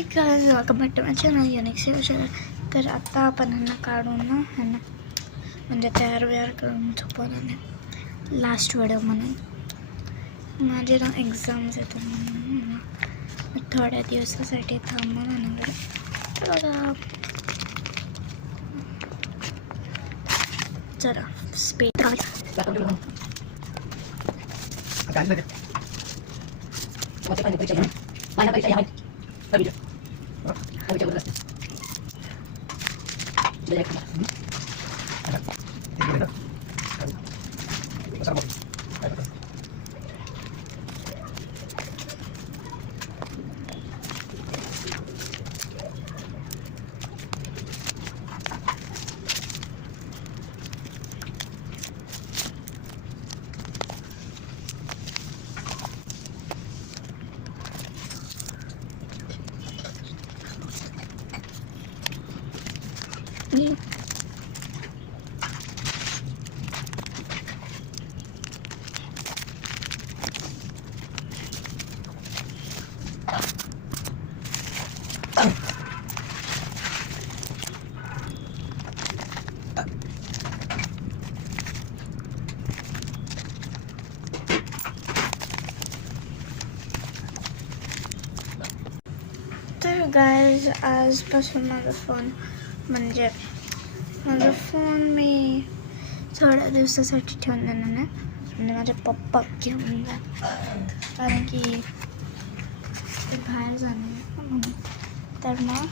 Welcome back to my channel unique share. तर आता आपण ह्यांना काढून ना ह्यांना म्हणजे तयार करून झोपवलं लास्ट व्हिडिओ म्हणून. माझे ना एक्झाम्स येतात म्हणून मी थोड्या दिवसासाठी थांबवलं ना बरं. जरा स्पीड तर गाइज आजपासून माझा फोन म्हणजे माझा फोन मी थोड्या दिवसासाठी ठेवून देणार नाही. म्हणजे माझे पप्पा घेऊन जा कारण की ते बाहेर जाणार म्हणून. तर मग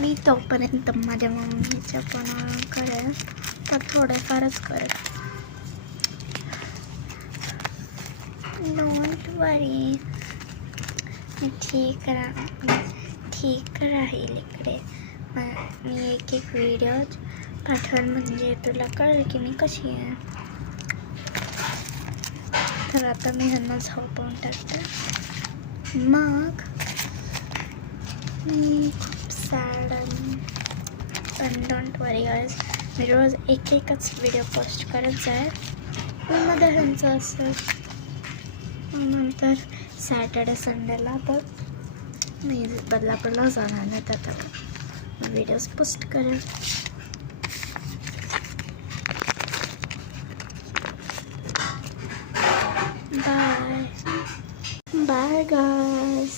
मी तोपर्यंत माझ्या मम्मीच्या पण करेल तर थोडेफारच करेल. डोंट वरी मी ठीक राहील. इकडे मी एक व्हिडिओ पाठवेल म्हणजे तुला कळेल की मी कशी आहे. तर आता मी ह्यांना झोपवून टाकते. मग मी खूप सॅड पण डोंट वरी गाईज, मी रोज एकच व्हिडिओ पोस्ट करत जाईल. मध्ये ह्यांचं असेल नंतर सॅटर्डे संडेला तर मी बदलापूरला जाणार नाही तर आता व्हिडिओज पोस्ट करेल. बाय बाय गाईज,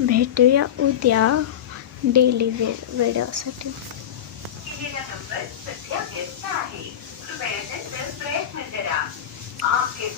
भेटूया उद्या डेली व्हिडिओसाठी.